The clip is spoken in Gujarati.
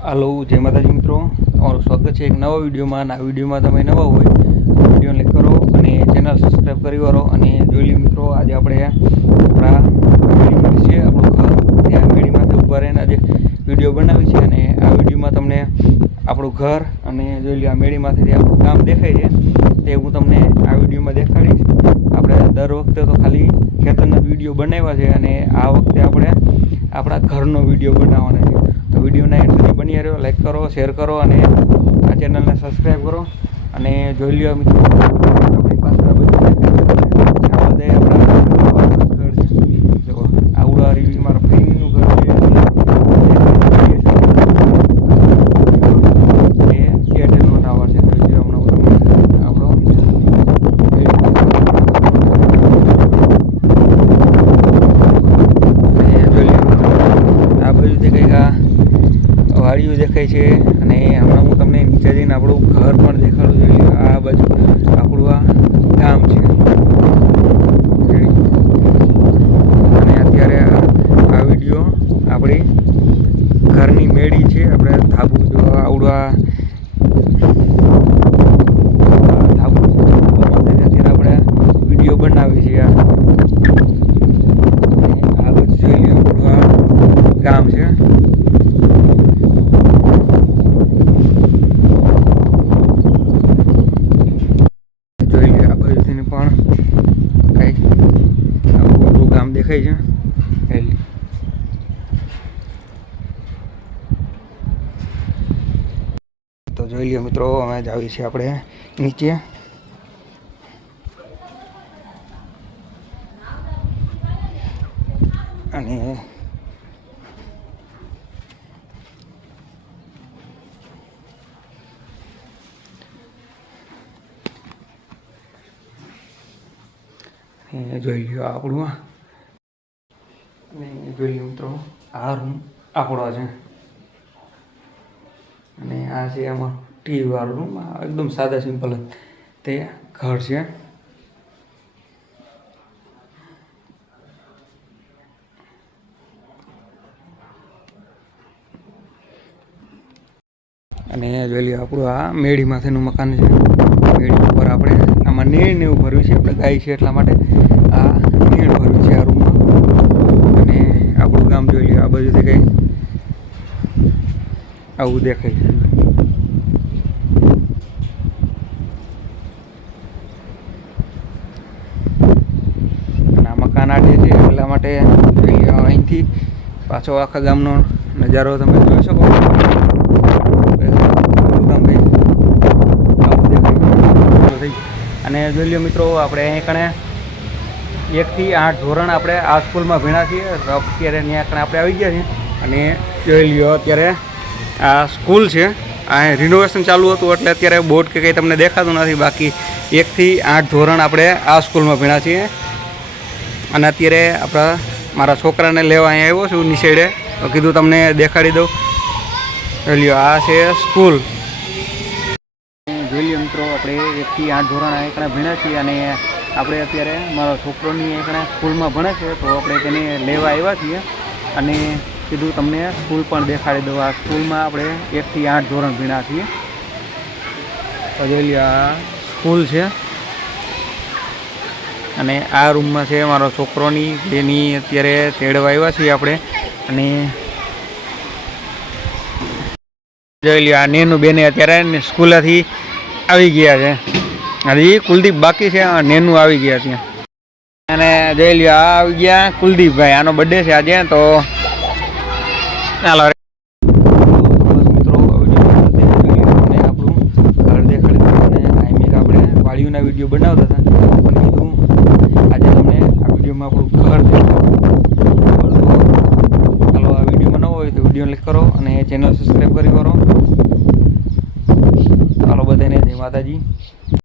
હાલો, જય માતાજી મિત્રો. તમારું સ્વાગત છે એક નવા વિડીયોમાં. આ વિડીયોમાં તમે નવા હોય વીડિયો લાઈક કરો અને ચેનલ સબસ્ક્રાઈબ કરી કરો અને જોઈ લો મિત્રો, આજે આપણે આપણા છે, આપણું ઘર. ત્યાં મેળીમાંથી ઊભા રહીને આજે વીડિયો બનાવી છે અને આ વિડીયોમાં તમને આપણું ઘર અને જોઈ લો આ મેળીમાંથી આપણું કામ દેખાય છે, તે હું તમને આ વિડીયોમાં દેખાડીશ. આપણે દર વખતે તો ખાલી ખેતરના વીડિયો બનાવ્યા છે અને આ વખતે આપણે આપણા ઘરનો વીડિયો બનાવવાનો છે. વિડીયોના એન્ડ સુધી બની રહ્યો લાઈક કરો શેર કરો અને આ ચેનલને સબસ્ક્રાઈબ કરો. અને જોઈ લ્યો મિત્રો, આપણી પાસે આ બધું આ બધે આપણા ઘર છે જો આવડા રીવી મારા ફ્રેન્ડનું ઘર છે એ એરટેલનો ટાવર છે જોઈ લ્યો હમણાં હું તમને આપણો અને જોઈ લ્યો આ બાજુથી કંઈક આ વાડીઓ દેખાય છે અને હમણાં હું તમને નીચે જઈને આપણું ઘર પણ દેખાડું છું. આ બાજુ આપણું આ ગામ છે અને અત્યારે આ આ વીડિયો આપણી ઘરની મેળી છે આપણે ધાબુ જો આવડું આ આ ધાબુ છે ધાબામાંથી અત્યારે આપણે વીડિયો બનાવીએ છીએ આ અને આ બધું જોઈ લ્યો આપણું આ ગામ છે જોઈ લ્યો આ બાજુથી પણ કંઈક આવું ગામ દેખાય છે. તો જોઈ લઈએ મિત્રો અમે જ આવીએ છીએ આપણે નીચે. અને જોઈ લ્યો આપણું. અને જોઈ લ્યો મિત્રો, આ રૂમ આપણો છે. અને આ છે આમાં ટીવી વાળો રૂમ એકદમ સાદા સિમ્પલ જ. તે ઘર છે. અને જોઈ લ્યો આપણું આ મેળીમાંથીનું મકાન છે મેળી ઉપર આપણે આમાં નીણ ને એવું ભર્યું છે. આપણે ગાય છે એટલા માટે આ નીણ ભર્યું છે આ રૂમમાં. અને આપણું ગામ જોઈ લ્યો, આ બાજુથી કંઈ આવું દેખાય છે. આડે છે એટલા માટે અહીંથી પાછો આખા ગામનો નજારો તમે જોઈ શકો આપણું ગામ કંઈક આવું દેખાય છે. અને જોઈ મિત્રો, આપણે અહીં કણે એકથી આઠ ધોરણ આપણે આ સ્કૂલમાં ભણ્યા છીએ. અત્યારે ત્યાં કણે આપણે આવી ગયા છીએ. અને જોઈ લ્યો અત્યારે આ સ્કૂલ છે. આ રિનોવેશન ચાલુ હતું, એટલે અત્યારે બોર્ડ કે કંઈ તમને દેખાતું નથી. બાકી એકથી આઠ ધોરણ આપણે આ સ્કૂલમાં ભણ્યા છીએ. અને અત્યારે આપણા મારા છોકરાને લેવા અહીંયા આવ્યો છું નિશેડે કીધું તમને દેખાડી દઉં. લ્યો, આ છે સ્કૂલ. એકથી આઠ ધોરણ એકણા ભણ્યા છીએ અને આપણે અત્યારે મારા છોકરોની એકણા સ્કૂલમાં ભણે છે, તો આપણે તેને લેવા આવ્યા છીએ. અને કીધું તમને સ્કૂલ પણ દેખાડી દઉં. આ સ્કૂલમાં આપણે એકથી આઠ ધોરણ ભણ્યા છીએ. આ સ્કૂલ છે. અને આ રૂમમાં છે મારો છોકરોની જેની અત્યારે તેડવા આવ્યા છીએ આપણે. અને જોઈ લ્યો આ નેનું બેને અત્યારે સ્કૂલેથી આવી ગયા છે. હજી કુલદીપ બાકી છે નેનું આવી ગયા ત્યાં અને જોઈ લ્યો, આ આવી ગયા કુલદીપભાઈ, આનો બર્થડે છે આજે, તો ચાલો વાડીઓના વીડિયો બનાવતા હતા, પણ કીધું, આજે તમને આ વિડીયોમાં આપણું ઘર ચાલો, આ વીડિયો બનાવો હોય તો વીડિયો લાઈક કરો અને ચેનલ સબસ્ક્રાઈબ કરી કરો. ચાલો બધાને જય માતાજી